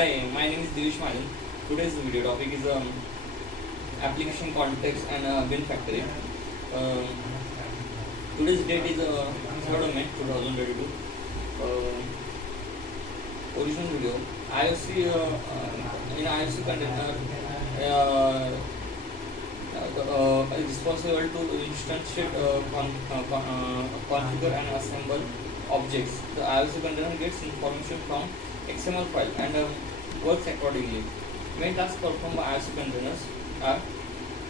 Hi, my name is Divish Malan. Today's video topic is application context and bin factory. Um, Today's date is 3rd of May 2022. Original video. IOC in IOC container is responsible to instantiate, configure and assemble objects. The IOC container gets information from XML file and works accordingly. Main tasks performed by IOC containers are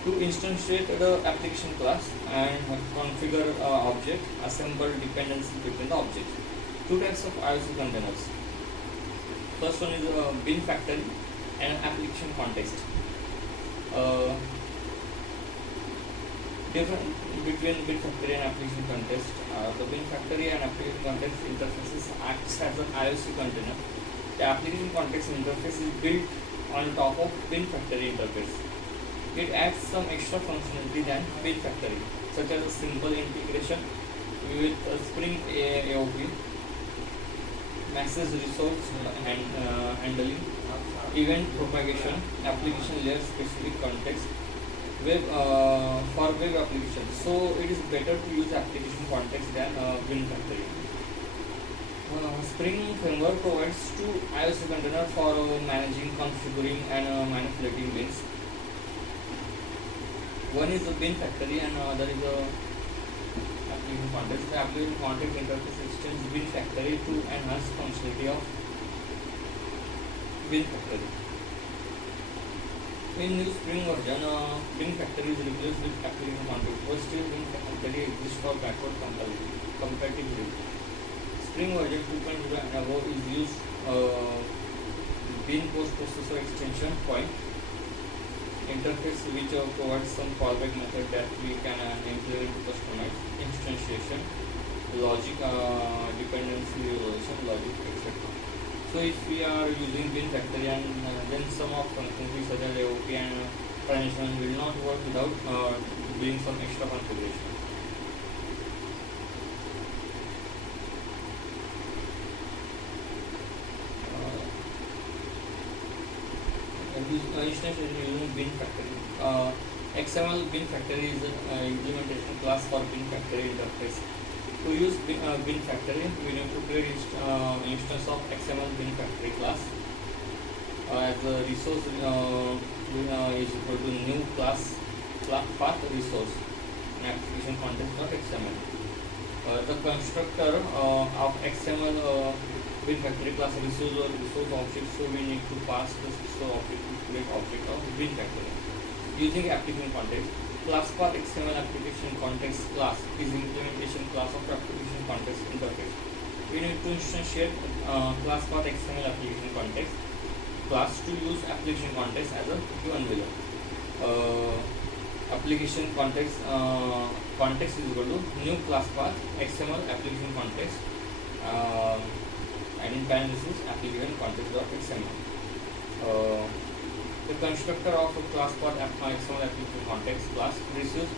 to instantiate the application class and configure object, assemble dependencies between the objects. Two types of IOC containers. First one is bin factory and application context. Different between bin factory and application context. The bin factory and application context interfaces acts as an IOC container. The application context interface is built on top of bin factory interface. It adds some extra functionality than bin factory, such as a simple integration with Spring AOP, message resource handling, event propagation, application layer specific context, web for web application. So it is better to use application context than bin factory. Spring framework provides two IOC container for managing, configuring, and manipulating bins. One is the bin factory and other is the application context. The application context interface extends bin factory to enhance functionality of bin factory. In new Spring version, bin factory is replaced with application context. But still, bin factory exists for backward compatibility. Spring version 2.0 and above is used bin post processor extension point interface, which provides some fallback method that we can implement to customize instantiation, logic, dependency resolution, logic, etc. So if we are using bin factory and then some of functionalities such as AOP and transition will not work without doing some extra configuration. Instance is using bin factory. XML bin factory is implementation class for bin factory interface. To use bin factory, we need to create instance of XML bin factory class as a resource is equal to new class path resource and application context.xml. The constructor of XML bin factory class resource object, so we need to pass this resource object to create object of bin factory. Using application context, class path XML application context class is implementation class of application context interface. We need to instantiate class path XML application context class to use application context as a given value. Application context context is equal to new class path XML application context and in parentheses application context.xml. The constructor of a class path XML application context class receives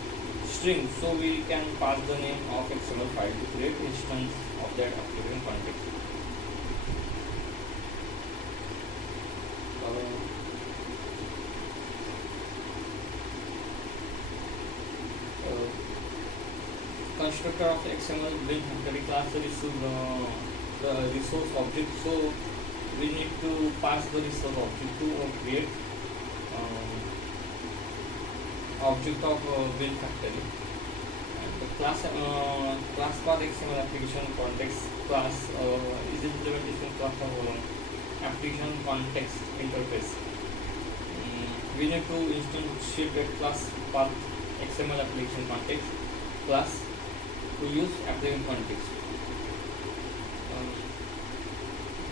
string, so we can pass the name of XML file to create instance of that application context. Constructor of the XML bin factory class receives the resource object, so we need to pass the resource object to create object of bin factory. And the class path XML application context class is implementation class of application context interface. We need to instantiate that class path XML application context class to use application context.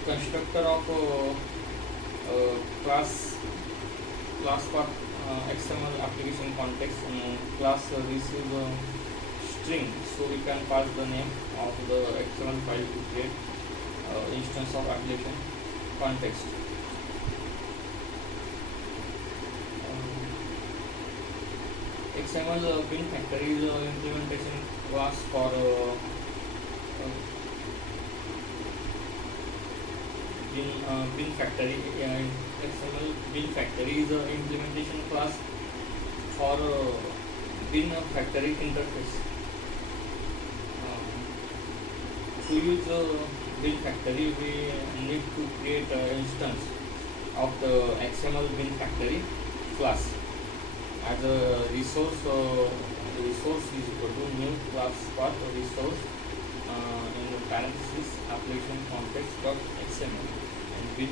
Constructor of class path XML application context class receives a string, so we can pass the name of the XML file to create instance of application context. XML bin factory is implementation class for bin factory. XML bin factory is an implementation class for bin factory interface. To use bin factory, we need to create an instance of the XML bin factory class. As a resource is equal to new class path resource in parenthesis application context dot XML, and bin